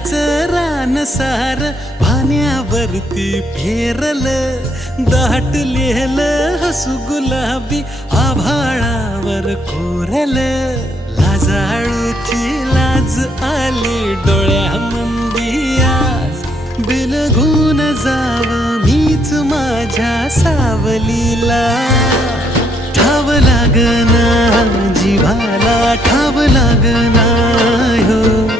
फुलाच रान सार पाण्यावरती फेरल, दाटलेलं हसू गुलाबी आभाळावर कोरल. लाजाळूची लाज आली डोळ्यामंदी आज, बिलगून जाव मीच माझ्या सावलीला. ठाव लागना जिव्हाला ठाव लागना हो.